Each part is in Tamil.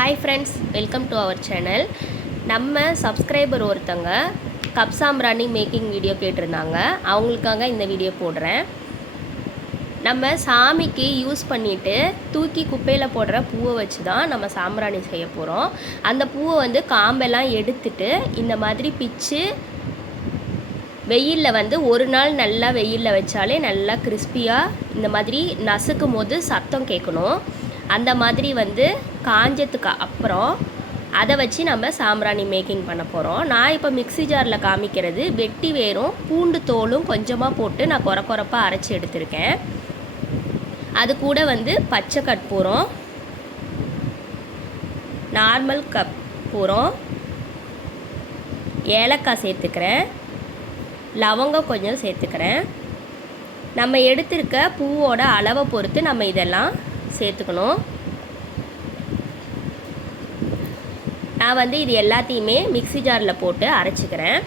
Hi friends, welcome to our channel. நம்ம சப்ஸ்கிரைபர் ஒருத்தங்க கப் சாம்பிராணி மேக்கிங் வீடியோ கேட்டிருந்தாங்க. அவங்களுக்காக இந்த வீடியோ போடுறேன். நம்ம சாமிக்கு யூஸ் பண்ணிவிட்டு தூக்கி குப்பையில் போடுற பூவை வச்சு தான் நம்ம சாம்பிராணி செய்ய போகிறோம். அந்த பூவை வந்து காம்பெல்லாம் எடுத்துட்டு இந்த மாதிரி பிச்சு வெயிலில் ஒரு நாள் நல்லா வெயிலில் வச்சாலே நல்லா கிறிஸ்பியாக இந்த மாதிரி நசுக்கும் போது சத்தம் கேட்கணும். அந்த மாதிரி காஞ்சதுக்கு அப்புறம் அதை வச்சு நம்ம சாம்பிராணி மேக்கிங் பண்ண போகிறோம். நான் இப்போ மிக்ஸி ஜாரில் காமிக்கிறது வெட்டி வேரும் பூண்டு தோலும் கொஞ்சமாக போட்டு நான் கொரப்பாக அரைச்சி எடுத்திருக்கேன். அது கூட பச்சை கற்பூரம், நார்மல் கற்பூரம், ஏலக்காய் சேர்த்துக்கிறேன், லவங்கம் கொஞ்சம் சேர்த்துக்கிறேன். நம்ம எடுத்திருக்க பூவோட அளவை பொறுத்து நம்ம இதெல்லாம் சேர்த்துக்கணும். நான் இது எல்லாத்தையுமே மிக்ஸி ஜாரில் போட்டு அரைச்சிக்கிறேன்.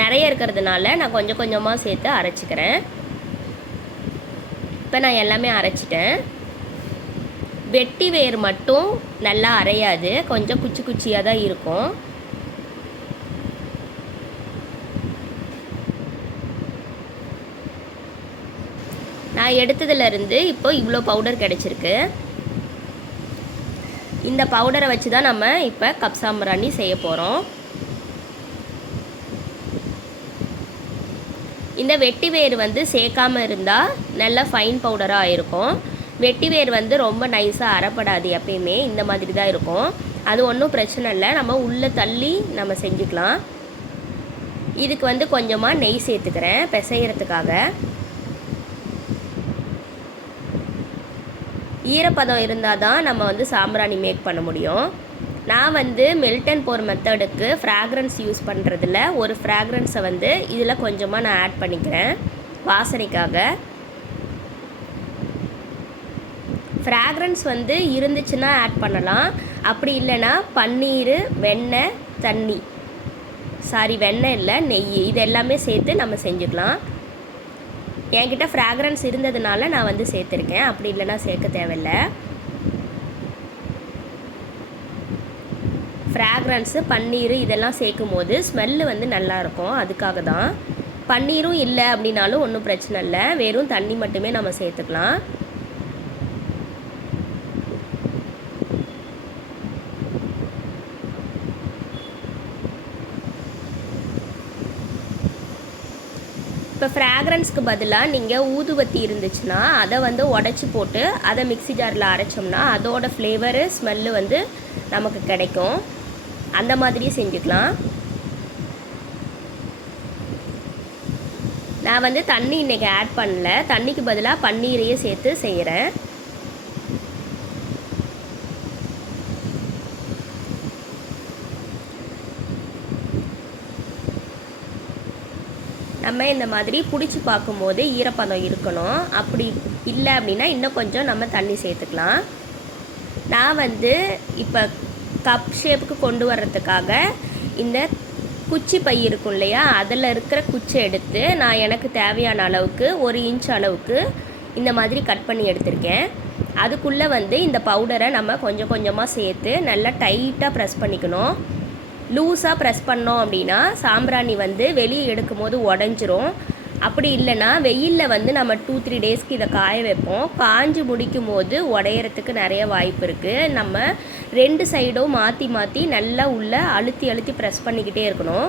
நிறைய இருக்கிறதுனால நான் கொஞ்சம் கொஞ்சமாக சேர்த்து அரைச்சிக்கிறேன். இப்போ நான் எல்லாமே அரைச்சிட்டேன். வெட்டி வேர் மட்டும் நல்லா அரையாது, கொஞ்சம் குச்சி குச்சியாக தான் இருக்கும். நான் எடுத்ததுலேருந்து இப்போ இவ்வளோ பவுடர் கிடச்சிருக்கு. இந்த பவுடரை வச்சு தான் நம்ம இப்போ கப் சாம்பிராணி செய்ய போகிறோம். இந்த வெட்டி வேர் சேர்க்காமல் இருந்தால் நல்லா ஃபைன் பவுடராக இருக்கும். வெட்டி வேர் ரொம்ப நைஸாக அரைப்படாது, எப்பயுமே இந்த மாதிரி தான் இருக்கும். அது ஒன்றும் பிரச்சனை இல்லை, நம்ம உள்ளே தள்ளி நம்ம செஞ்சுக்கலாம். இதுக்கு கொஞ்சமாக நெய் சேர்த்துக்கிறேன் பிசைகிறதுக்காக. ஈரப்பதம் இருந்தால் தான் நம்ம சாம்பிராணி மேக் பண்ண முடியும். நான் மெல்டன் போர் மெத்தடுக்கு ஃப்ராக்ரன்ஸ் யூஸ் பண்ணுறதில்ல. ஒரு ஃப்ராக்ரன்ஸை இதில் கொஞ்சமாக நான் ஆட் பண்ணிக்கிறேன் வாசனைக்காக. ஃப்ராக்ரன்ஸ் இருந்துச்சுன்னா ஆட் பண்ணலாம், அப்படி இல்லைன்னா பன்னீர், வெண்ணெய், தண்ணி, வெண்ணெய் இல்லை நெய், இது எல்லாமே சேர்த்து நம்ம செஞ்சுக்கலாம். என்கிட்ட ஃப்ராக்ரன்ஸ் இருந்ததுனால நான் சேர்த்துருக்கேன், அப்படி இல்லைன்னா சேர்க்க தேவையில்லை. ஃப்ராக்ரன்ஸு, பன்னீர் இதெல்லாம் சேர்க்கும் போது ஸ்மெல்லு நல்லாயிருக்கும். அதுக்காக தான். பன்னீரும் இல்லை அப்படின்னாலும் ஒன்றும் பிரச்சனை இல்லை, வெறும் தண்ணி மட்டுமே நம்ம சேர்த்துக்கலாம். இப்போ ஃப்ராக்ரன்ஸ்க்கு பதிலாக நீங்கள் ஊதுவத்தி இருந்துச்சுன்னா அதை உடச்சி போட்டு அதை மிக்ஸி ஜாரில் அரைச்சோம்னா அதோட ஃப்ளேவரு ஸ்மெல்லு நமக்கு கிடைக்கும். அந்த மாதிரியே செஞ்சுக்கலாம். நான் தண்ணி இன்றைக்கி ஆட் பண்ணல, தண்ணிக்கு பதிலாக பன்னீரையே சேர்த்து செய்கிறேன். நம்ம இந்த மாதிரி பிடிச்சி பார்க்கும்போது ஈரப்பதம் இருக்கணும். அப்படி இல்லை அப்படின்னா இன்னும் கொஞ்சம் நம்ம தண்ணி சேர்த்துக்கலாம். நான் இப்போ கப் ஷேப்புக்கு கொண்டு வர்றதுக்காக இந்த குச்சி பை இருக்கும் இல்லையா, அதில் இருக்கிற குச்சி எடுத்து நான் எனக்கு தேவையான அளவுக்கு 1 இன்ச் அளவுக்கு இந்த மாதிரி கட் பண்ணி எடுத்திருக்கேன். அதுக்குள்ளே இந்த பவுடரை நம்ம கொஞ்சம் கொஞ்சமாக சேர்த்து நல்லா டைட்டாக ப்ரெஸ் பண்ணிக்கணும். லூஸாக ப்ரெஸ் பண்ணோம் அப்படின்னா சாம்பிராணி வெளியே எடுக்கும் போது உடஞ்சிரும். அப்படி இல்லைன்னா வெயிலில் நம்ம 2-3 டேஸ்க்கு இதை காய வைப்போம். காஞ்சி முடிக்கும் போது உடையிறதுக்கு நிறைய வாய்ப்பு இருக்குது. நம்ம 2 சைடும் மாற்றி மாற்றி நல்லா உள்ளே அழுத்தி அழுத்தி ப்ரெஸ் பண்ணிக்கிட்டே இருக்கணும்.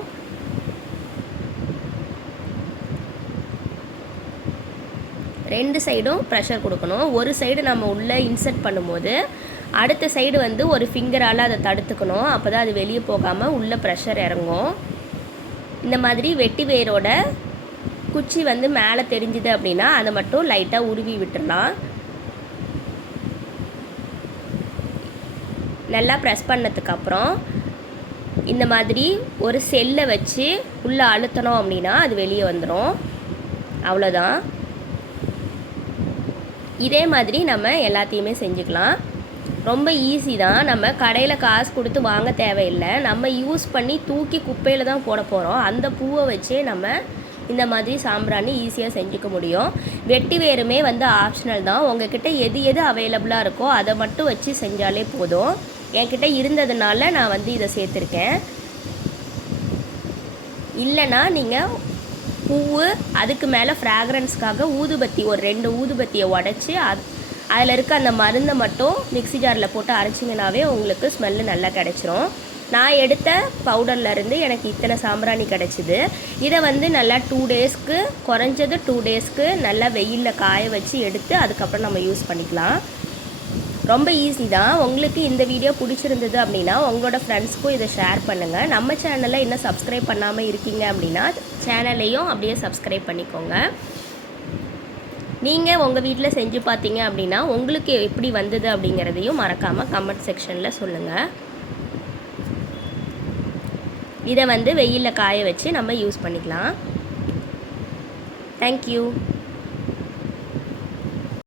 ரெண்டு சைடும் ப்ரெஷர் கொடுக்கணும். ஒரு சைடு நம்ம உள்ளே இன்சர்ட் பண்ணும்போது அடுத்த சைடு ஒரு ஃபிங்கரால் அதை தடுத்துக்கணும். அப்போ தான் அது வெளியே போகாமல் உள்ளே ப்ரெஷர் இறங்கும். இந்த மாதிரி வெட்டி வேரோட குச்சி மேலே தெரிஞ்சுது அப்படின்னா அதை மட்டும் லைட்டாக உருவி விட்டுடலாம். நல்லா ப்ரெஸ் பண்ணதுக்கப்புறம் இந்த மாதிரி ஒரு செல்லை வச்சு உள்ளே அழுத்தணும் அப்படின்னா அது வெளியே வந்துடும். அவ்வளோதான். இதே மாதிரி நம்ம எல்லாத்தையுமே செஞ்சுக்கலாம். ரொம்ப ஈஸி தான். நம்ம கடையில் காசு கொடுத்து வாங்க தேவையில்லை. நம்ம யூஸ் பண்ணி தூக்கி குப்பையில் தான் போட போகிறோம். அந்த பூவை வச்சே நம்ம இந்த மாதிரி சாம்பிராணி ஈஸியாக செஞ்சுக்க முடியும். வெட்டி வேருமே ஆப்ஷனல் தான். உங்ககிட்ட எது எது அவைலபிளாக இருக்கோ அதை மட்டும் வச்சு செஞ்சாலே போதும். என்கிட்ட இருந்ததுனால நான் வந்து இதை சேர்த்துருக்கேன். இல்லைன்னா நீங்கள் பூவு அதுக்கு மேலே ஃப்ராக்ரன்ஸ்க்காக ஊதுபத்தி ஒரு 2 ஊதுபத்தியை உடச்சி அதில் இருக்க அந்த மருந்தை மட்டும் மிக்ஸி ஜாரில் போட்டு அரைச்சிங்கனாவே உங்களுக்கு ஸ்மெல்லு நல்லா கிடச்சிரும். நான் எடுத்த பவுடர்லேருந்து எனக்கு இத்தனை சாம்பிராணி கிடச்சிது. இதை வந்து நல்லா 2 டேஸ்க்கு குறைஞ்சது 2 டேஸ்க்கு நல்லா வெயிலில் காய வச்சு எடுத்து அதுக்கப்புறம் நம்ம யூஸ் பண்ணிக்கலாம். ரொம்ப ஈஸி தான். உங்களுக்கு இந்த வீடியோ பிடிச்சிருந்தது அப்படின்னா உங்களோட ஃப்ரெண்ட்ஸ்க்கும் இதை ஷேர் பண்ணுங்கள். நம்ம சேனலை இன்னும் சப்ஸ்கிரைப் பண்ணாமல் இருக்கீங்க அப்படின்னா சேனலையும் அப்படியே சப்ஸ்கிரைப் பண்ணிக்கோங்க. நீங்கள் உங்கள் வீட்டில் செஞ்சு பார்த்தீங்க அப்படின்னா உங்களுக்கு எப்படி வந்தது அப்படிங்கிறதையும் மறக்காமல் கமெண்ட் செக்ஷனில் சொல்லுங்கள். இதை வந்து வெயிலில் காய வச்சு நம்ம யூஸ் பண்ணிக்கலாம். தேங்க்யூ.